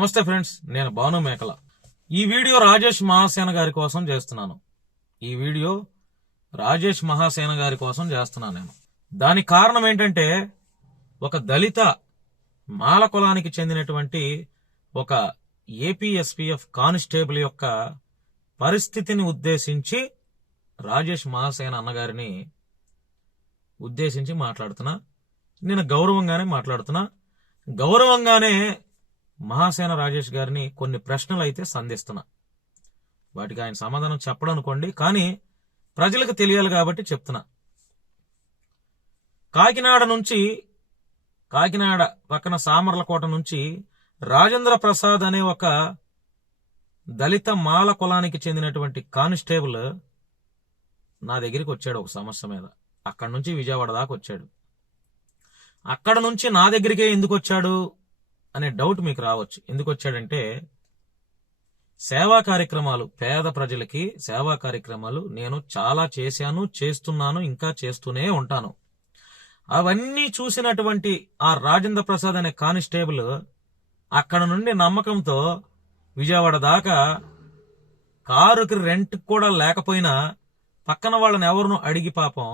నమస్తే ఫ్రెండ్స్, నేను భాను మేకల. ఈ వీడియో రాజేష్ మహాసేన గారి కోసం చేస్తున్నాను. నేను దానికి కారణం ఏంటంటే, ఒక దళిత మాల కులానికి చెందినటువంటి ఒక ఏపీఎస్పీఎఫ్ కానిస్టేబుల్ యొక్క పరిస్థితిని ఉద్దేశించి రాజేష్ మహాసేన అన్నగారిని ఉద్దేశించి మాట్లాడుతున్నా. నేను గౌరవంగానే మహాసేన రాజేష్ గారిని కొన్ని ప్రశ్నలు అయితే సంధిస్తున్నా. వాటికి ఆయన సమాధానం చెప్పడం అనుకోండి, కానీ ప్రజలకు తెలియాలి కాబట్టి చెప్తున్నా. కాకినాడ పక్కన సామర్లకోట నుంచి రాజేంద్ర ప్రసాద్ అనే ఒక దళిత మాల కులానికి చెందినటువంటి కానిస్టేబుల్ నా దగ్గరికి వచ్చాడు ఒక సమస్య మీద. అక్కడి నుంచి విజయవాడ దాకా వచ్చాడు. అక్కడ నుంచి నా దగ్గరికే ఎందుకు వచ్చాడు అనే డౌట్ మీకు రావచ్చు. ఎందుకు వచ్చాడంటే, సేవా కార్యక్రమాలు, పేద ప్రజలకి సేవా కార్యక్రమాలు నేను చాలా చేశాను, చేస్తున్నాను, ఇంకా చేస్తూనే ఉంటాను. అవన్నీ చూసినటువంటి ఆ రాజేంద్ర ప్రసాద్ అనే కానిస్టేబుల్ అక్కడ నుండి నమ్మకంతో విజయవాడ దాకా కారుకి రెంట్ కూడా లేకపోయినా పక్కన వాళ్ళని ఎవరినో అడిగి పాపం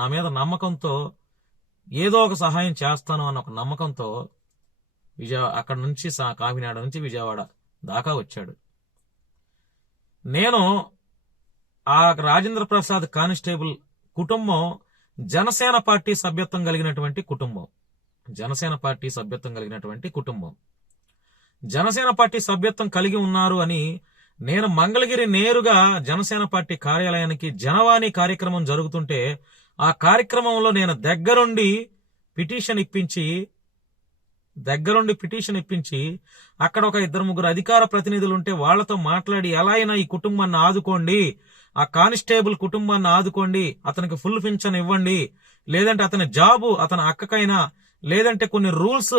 నా మీద నమ్మకంతో ఏదో ఒక సహాయం చేస్తాను అన్న ఒక నమ్మకంతో అక్కడ నుంచి కాకినాడ నుంచి విజయవాడ దాకా వచ్చాడు. నేను ఆ రాజేంద్ర ప్రసాద్ కానిస్టేబుల్ కుటుంబం జనసేన పార్టీ సభ్యత్వం కలిగినటువంటి కుటుంబం. జనసేన పార్టీ సభ్యత్వం కలిగి ఉన్నారు అని నేను మంగళగిరి నేరుగా జనసేన పార్టీ కార్యాలయానికి జనవాణి కార్యక్రమం జరుగుతుంటే ఆ కార్యక్రమంలో నేను దగ్గరుండి పిటిషన్ ఇప్పించి అక్కడ ఒక 2-3 అధికార ప్రతినిధులు ఉంటే వాళ్లతో మాట్లాడి ఎలా అయినా ఈ కుటుంబాన్ని ఆదుకోండి, ఆ కానిస్టేబుల్ కుటుంబాన్ని ఆదుకోండి, అతనికి ఫుల్ పింఛన్ ఇవ్వండి, లేదంటే అతని జాబు అతని అక్కకైనా, లేదంటే కొన్ని రూల్స్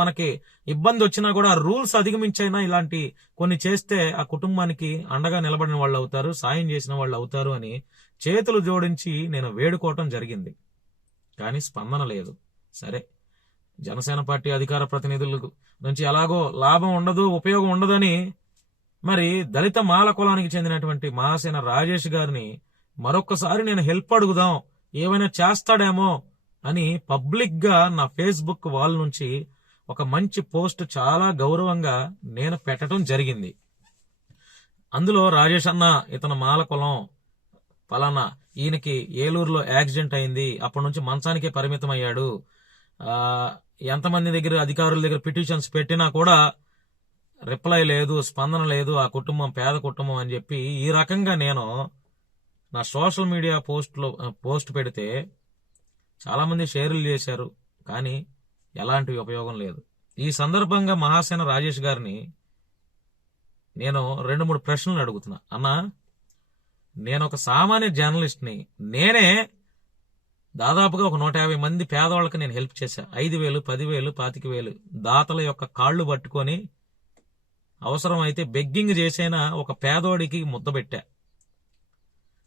మనకి ఇబ్బంది వచ్చినా కూడా ఆ రూల్స్ అధిగమించైనా ఇలాంటి కొన్ని చేస్తే ఆ కుటుంబానికి అండగా నిలబడిన వాళ్ళు అవుతారు, సాయం చేసిన వాళ్ళు అవుతారు అని చేతులు జోడించి నేను వేడుకోవటం జరిగింది. కానీ స్పందన లేదు. సరే, జనసేన పార్టీ అధికార ప్రతినిధుల నుంచి ఎలాగో లాభం ఉండదు, ఉపయోగం ఉండదని మరి దళిత మాల కులానికి చెందినటువంటి మహాసేన రాజేష్ గారిని మరొక్కసారి నేను హెల్ప్ అడుగుదాం, ఏమైనా చేస్తాడేమో అని పబ్లిక్ గా నా ఫేస్బుక్ వాల్ నుంచి ఒక మంచి పోస్ట్ చాలా గౌరవంగా నేను పెట్టడం జరిగింది. అందులో రాజేష్ అన్న, ఇతను మాల కులం పలానా, ఈయనకి ఏలూరులో యాక్సిడెంట్ అయింది, అప్పటి నుంచి మంచానికే పరిమితం అయ్యాడు, ఎంతమంది దగ్గర అధికారుల దగ్గర పిటిషన్స్ పెట్టినా కూడా రిప్లై లేదు, స్పందన లేదు, ఆ కుటుంబం పేద కుటుంబం అని చెప్పి ఈ రకంగా నేను నా సోషల్ మీడియా పోస్ట్ పెడితే చాలా మంది షేర్లు చేశారు, కానీ ఎలాంటి ఉపయోగం లేదు. ఈ సందర్భంగా మహాసేన రాజేష్ గారిని నేను 2-3 ప్రశ్నలు అడుగుతున్నా. అన్నా, నేను ఒక సామాన్య జర్నలిస్ట్ని, నేనే దాదాపుగా ఒక 150 మంది పేదవాళ్ళకి నేను హెల్ప్ చేశా. 5,000, 10,000, 25,000 దాతల యొక్క కాళ్లు పట్టుకొని అవసరం అయితే బెగ్గింగ్ చేసైనా ఒక పేదోడికి ముద్ద పెట్టా.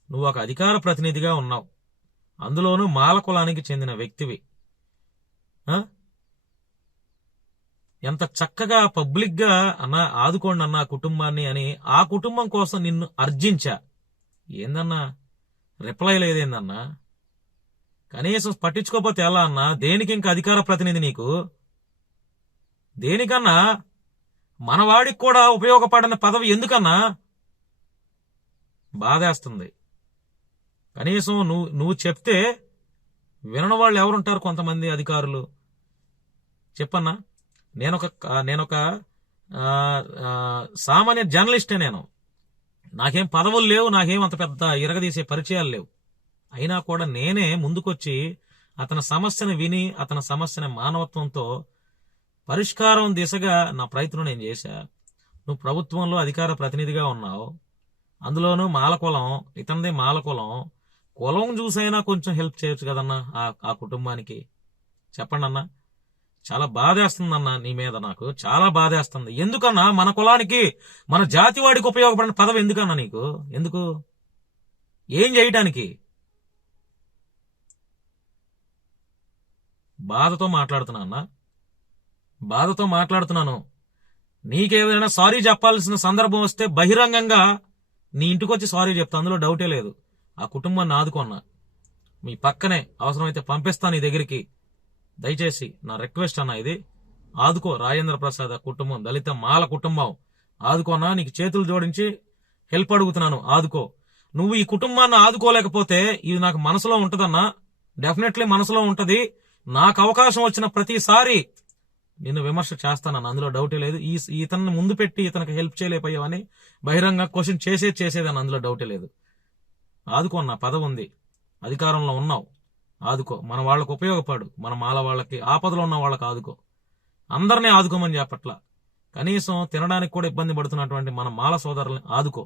నువ్వు ఒక అధికార ప్రతినిధిగా ఉన్నావు, అందులోనూ మాల కులానికి చెందిన వ్యక్తివి. ఎంత చక్కగా పబ్లిక్ గా అన్నా ఆదుకోండి అన్న కుటుంబాన్ని అని ఆ కుటుంబం కోసం నిన్ను అర్జించా. ఏందన్నా రిప్లై లేదేందన్నా? కనీసం పట్టించుకోకపోతే ఎలా అన్నా? దేనికి ఇంకా అధికార ప్రతినిధి నీకు? దేనికన్నా? మనవాడికి కూడా ఉపయోగపడిన పదవి ఎందుకన్నా? బాధేస్తుంది. కనీసం నువ్వు చెప్తే వినని వాళ్ళు ఎవరుంటారు? కొంతమంది అధికారులు. చెప్పన్నా, నేనొక సామాన్య జర్నలిస్టే. నాకేం పదవులు లేవు, నాకేం అంత పెద్ద ఇరగదీసే పరిచయాలు లేవు. అయినా కూడా నేనే ముందుకొచ్చి అతని సమస్యను విని అతని సమస్యని మానవత్వంతో పరిష్కారం దిశగా నా ప్రయత్నం నేను చేశా. నువ్వు ప్రభుత్వంలో అధికార ప్రతినిధిగా ఉన్నావు, అందులోనూ మాలకులం, ఇతనిదే మాలకులం, కులం చూసైనా కొంచెం హెల్ప్ చేయొచ్చు కదన్నా ఆ కుటుంబానికి. చెప్పండి అన్నా. చాలా బాధేస్తుందన్నా నీ మీద, నాకు చాలా బాధేస్తుంది. ఎందుకన్నా మన కులానికి, మన జాతి వాడికి ఉపయోగపడిన పదవి ఎందుకన్నా నీకు? ఎందుకు? ఏం చేయటానికి? బాధతో మాట్లాడుతున్నాను. నీకేదైనా సారీ చెప్పాల్సిన సందర్భం వస్తే బహిరంగంగా నీ ఇంటికి వచ్చి సారీ చెప్తా, అందులో డౌటే లేదు. ఆ కుటుంబాన్ని ఆదుకున్నా, మీ పక్కనే అవసరమైతే పంపిస్తాను నీ దగ్గరికి. దయచేసి నా రిక్వెస్ట్ అన్న, ఇది ఆదుకో. రాజేంద్ర ప్రసాద్ కుటుంబం దళిత మాల కుటుంబం ఆదుకోనా, నీకు చేతులు జోడించి హెల్ప్ అడుగుతున్నాను, ఆదుకో. నువ్వు ఈ కుటుంబాన్ని ఆదుకోలేకపోతే ఇది నాకు మనసులో ఉంటదన్నా, డెఫినెట్లీ మనసులో ఉంటది. నాకు అవకాశం వచ్చిన ప్రతిసారి నిన్ను విమర్శ చేస్తానన్న, అందులో డౌటే లేదు. ఇతన్ని ముందు పెట్టి ఇతనికి హెల్ప్ చేయలేకపోయావని బహిరంగ క్వశ్చన్ చేసేదని అందులో డౌటే లేదు. ఆదుకోన్నా, పదవి ఉంది, అధికారంలో ఉన్నావు, ఆదుకో. మన వాళ్ళకు ఉపయోగపడు, మన మాల వాళ్ళకి, ఆపదలో ఉన్న వాళ్ళకి ఆదుకో. అందరినీ ఆదుకోమని చెప్పట్ల, కనీసం తినడానికి కూడా ఇబ్బంది పడుతున్నటువంటి మన మాల సోదరుల్ని ఆదుకో.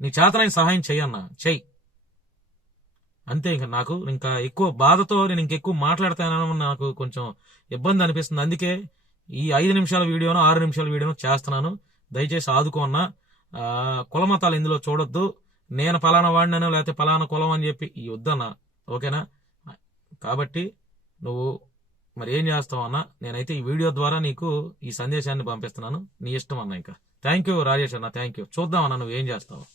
నీ చేతనైన సహాయం చెయ్యన్నా, చెయ్యి. అంతే. నాకు ఇంకా ఎక్కువ బాధతో నేను ఇంకెక్కువ మాట్లాడతానని నాకు కొంచెం ఇబ్బంది అనిపిస్తుంది. అందుకే ఈ 5 నిమిషాల వీడియోను 6 నిమిషాల వీడియోను చేస్తున్నాను. దయచేసి ఆదుకోన్నా. కులమతాలు ఇందులో చూడొద్దు. నేను పలానా వాడినో లేకపోతే పలానా కులం అని చెప్పి ఈ వద్దన్నా, ఓకేనా? కాబట్టి నువ్వు మరి ఏం చేస్తావు అన్న, నేనైతే ఈ వీడియో ద్వారా నీకు ఈ సందేశాన్ని పంపిస్తున్నాను. నీ ఇష్టం అన్న. ఇంకా థ్యాంక్ యూ రాజేష్ అన్న, థ్యాంక్ యూ. చూద్దాం అన్న నువ్వు ఏం చేస్తావు.